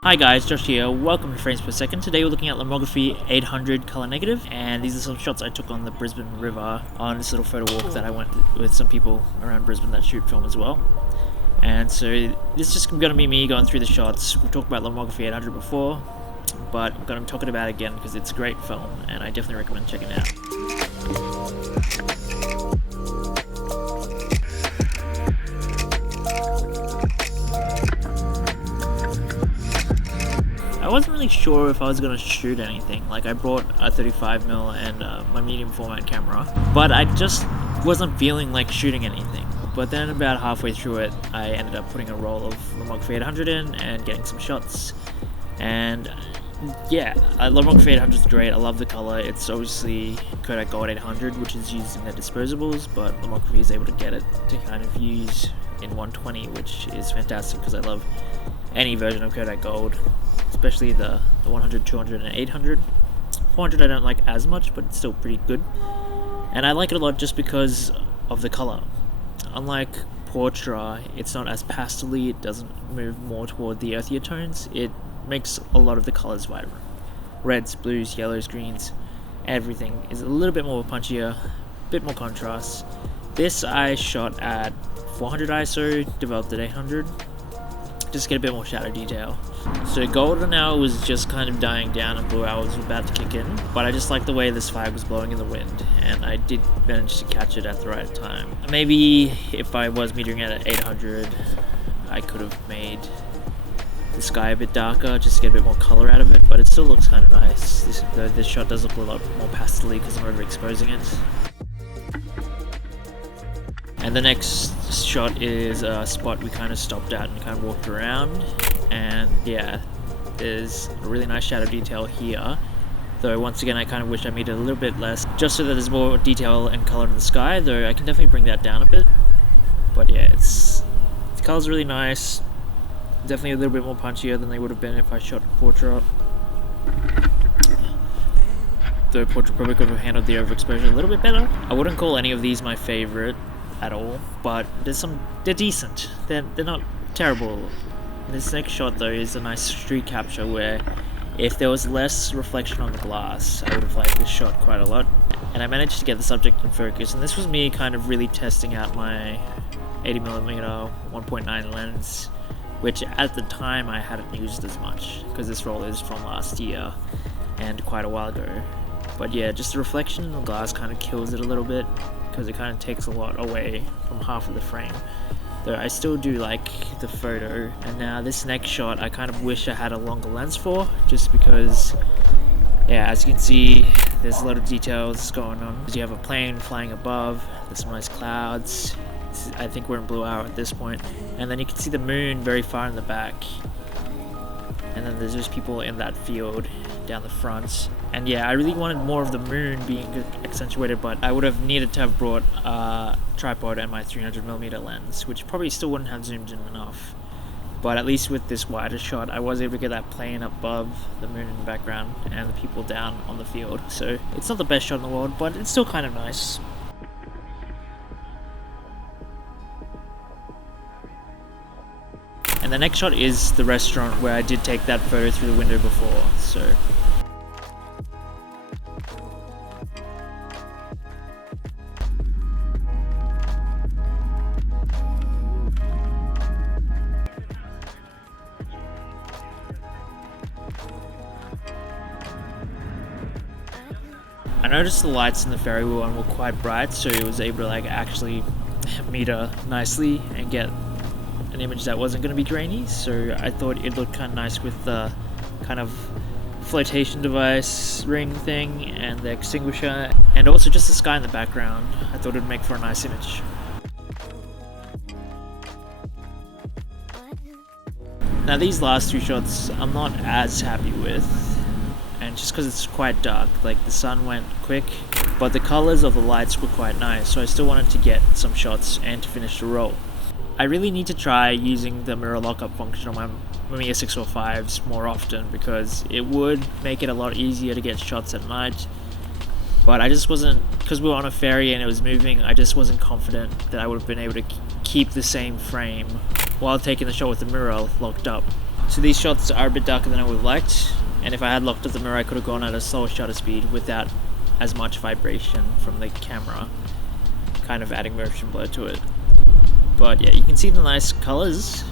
Hi guys, Josh here, welcome to Frames Per Second. Today we're looking at Lomography 800 color negative, and these are some shots I took on the Brisbane River on this little photo walk that I went with some people around Brisbane that shoot film as well. And so this is just going to be me going through the shots. We've talked about Lomography 800 before, but I'm going to be talking about it again because it's a great film and I definitely recommend checking it out. I wasn't really sure if I was going to shoot anything. Like, I brought a 35mm and my medium format camera, but I just wasn't feeling like shooting anything. But then about halfway through it, I ended up putting a roll of Lomography 800 in and getting some shots. And yeah, Lomography 800 is great. I love the color. It's obviously Kodak Gold 800, which is used in their disposables, but Lomography is able to get it to kind of use in 120, which is fantastic because I love any version of Kodak Gold, especially the 100, 200, and 800. 400 I don't like as much, but it's still pretty good. And I like it a lot just because of the color. Unlike Portra, it's not as pastel-y, it doesn't move more toward the earthier tones. It makes a lot of the colors vibrant. Reds, blues, yellows, greens, everything is a little bit more punchier, a bit more contrast. This I shot at 400 ISO, developed at 800. Just get a bit more shadow detail. So golden hour was just kind of dying down and blue hour was about to kick in, but I just liked the way this flag was blowing in the wind, and I did manage to catch it at the right time. Maybe if I was metering it at 800, I could have made the sky a bit darker just to get a bit more color out of it, but it still looks kind of nice. This shot does look a lot more pastel-y because I'm overexposing it. And the next shot is a spot we kind of stopped at and kind of walked around, and yeah, there's a really nice shadow detail here, though once again I kind of wish I made it a little bit less, just so that there's more detail and color in the sky, though I can definitely bring that down a bit. But yeah, the color's really nice, definitely a little bit more punchier than they would have been if I shot Portra. Though Portra probably could have handled the overexposure a little bit better. I wouldn't call any of these my favorite at all, but they're decent. They're not terrible. This next shot though is a nice street capture where if there was less reflection on the glass, I would have liked this shot quite a lot. And I managed to get the subject in focus, and this was me kind of really testing out my 80mm 1.9 lens, which at the time I hadn't used as much because this roll is from last year and quite a while ago. But yeah, just the reflection in the glass kind of kills it a little bit because it kind of takes a lot away from half of the frame. Though I still do like the photo. And now this next shot I kind of wish I had a longer lens for, just because, yeah, as you can see, there's a lot of details going on. You have a plane flying above, there's some nice clouds. I think we're in blue hour at this point. And then you can see the moon very far in the back. And then there's just people in that field down the front. And yeah, I really wanted more of the moon being accentuated, but I would have needed to have brought a tripod and my 300mm lens, which probably still wouldn't have zoomed in enough. But at least with this wider shot, I was able to get that plane above the moon in the background and the people down on the field. So it's not the best shot in the world, but it's still kind of nice. And the next shot is the restaurant where I did take that photo through the window before, so. I noticed the lights in the ferry one were quite bright, so it was able to like actually meter nicely and get an image that wasn't going to be grainy. So I thought it looked kind of nice with the kind of flotation device ring thing and the extinguisher, and also just the sky in the background. I thought it would make for a nice image. Now these last two shots I'm not as happy with, and just because it's quite dark, like the sun went quick, but the colors of the lights were quite nice, so I still wanted to get some shots and to finish the roll. I really need to try using the mirror lockup function on my Mamiya 605s more often, because it would make it a lot easier to get shots at night. But I just wasn't, because we were on a ferry and it was moving, I just wasn't confident that I would have been able to keep the same frame while taking the shot with the mirror locked up. So these shots are a bit darker than I would have liked, and if I had locked up the mirror I could have gone at a slower shutter speed without as much vibration from the camera, kind of adding motion blur to it. But yeah, you can see the nice colors,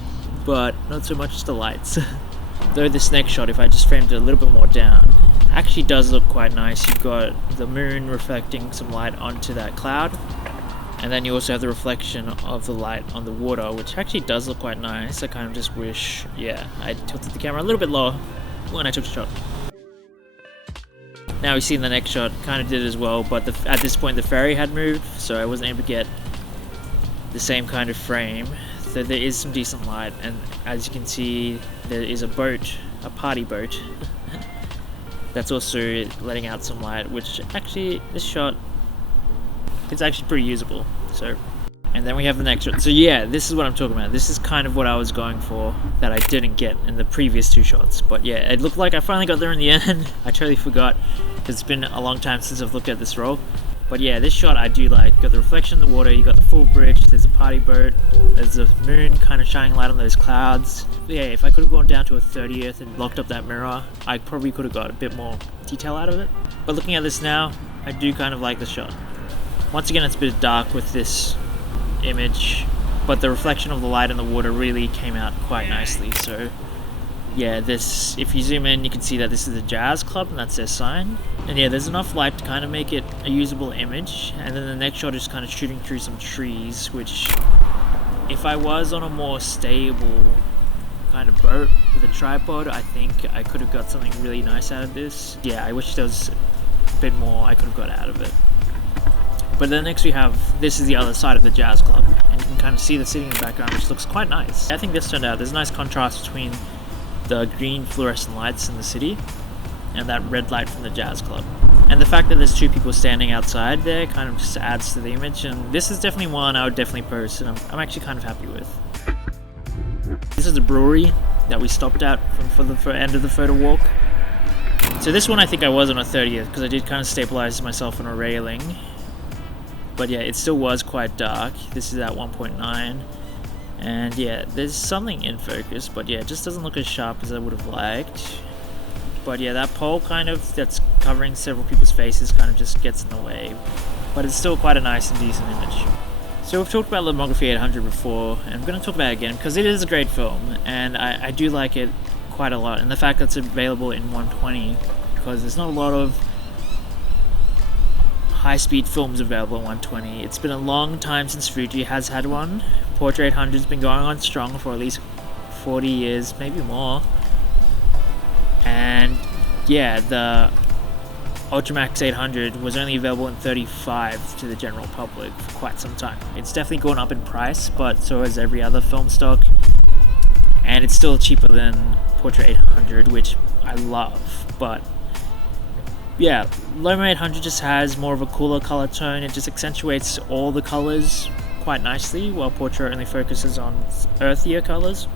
but not so much the lights. Though this next shot, if I just framed it a little bit more down, actually does look quite nice. You've got the moon reflecting some light onto that cloud, and then you also have the reflection of the light on the water, which actually does look quite nice. I kind of just wish, yeah, I tilted the camera a little bit lower when I took the shot. Now we see in the next shot, kind of did as well, but at this point the ferry had moved, so I wasn't able to get the same kind of frame. So there is some decent light, and as you can see, there is a boat, a party boat, that's also letting out some light, which actually, this shot, it's actually pretty usable. So, and then we have the next shot. So yeah, this is what I'm talking about. This is kind of what I was going for that I didn't get in the previous two shots. But yeah, it looked like I finally got there in the end. I totally forgot, because it's been a long time since I've looked at this roll. But yeah, this shot I do like. You got the reflection in the water, you got the full bridge, there's a party boat, there's a moon kind of shining light on those clouds. But yeah, if I could have gone down to a 30th and locked up that mirror, I probably could have got a bit more detail out of it. But looking at this now, I do kind of like the shot. Once again, it's a bit dark with this image, but the reflection of the light in the water really came out quite nicely. So yeah, this, if you zoom in, you can see that this is a jazz club and that's their sign. And yeah, there's enough light to kind of make it a usable image. And then the next shot is kind of shooting through some trees, which if I was on a more stable kind of boat with a tripod, I think I could have got something really nice out of this. Yeah, I wish there was a bit more I could have got out of it. But then next we have, this is the other side of the jazz club, and you can kind of see the city in the background, which looks quite nice. I think this turned out, there's a nice contrast between the green fluorescent lights in the city and that red light from the jazz club. And the fact that there's two people standing outside there kind of just adds to the image, and this is definitely one I would definitely post, and I'm actually kind of happy with. This is the brewery that we stopped at for the end of the photo walk. So this one I think I was on a 30th, because I did kind of stabilize myself on a railing. But yeah, it still was quite dark. This is at 1.9. And yeah, there's something in focus, but yeah, it just doesn't look as sharp as I would have liked. But yeah, that pole kind of, that's covering several people's faces, kind of just gets in the way. But it's still quite a nice and decent image. So we've talked about Lomography 800 before, and I'm going to talk about it again, because it is a great film, and I do like it quite a lot. And the fact that it's available in 120, because there's not a lot of high-speed films available in 120. It's been a long time since Fuji has had one. Portrait 800 has been going on strong for at least 40 years, maybe more. And yeah, the Ultramax 800 was only available in 35 to the general public for quite some time. It's definitely gone up in price, but so has every other film stock. And it's still cheaper than Portrait 800, which I love, but yeah, Loma 800 just has more of a cooler color tone. It just accentuates all the colors quite nicely, while Portrait only focuses on earthier colors.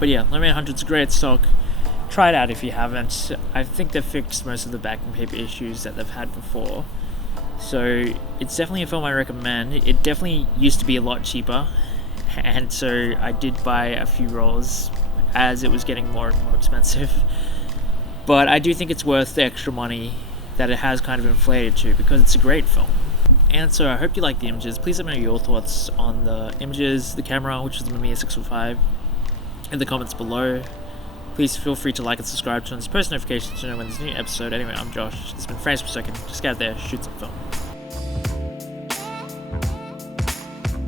But yeah, Loma 800 is a great stock. Try it out if you haven't. I think they've fixed most of the backing paper issues that they've had before. So it's definitely a film I recommend. It definitely used to be a lot cheaper, and so I did buy a few rolls as it was getting more and more expensive. But I do think it's worth the extra money that it has kind of inflated to, because it's a great film. And so I hope you like the images. Please let me know your thoughts on the images, the camera, which is the Mamiya 605, in the comments below. Please feel free to like and subscribe, turn on post notifications to know when there's a new episode. Anyway, I'm Josh. This has been Frames Per Second. Just get out there, shoot some film.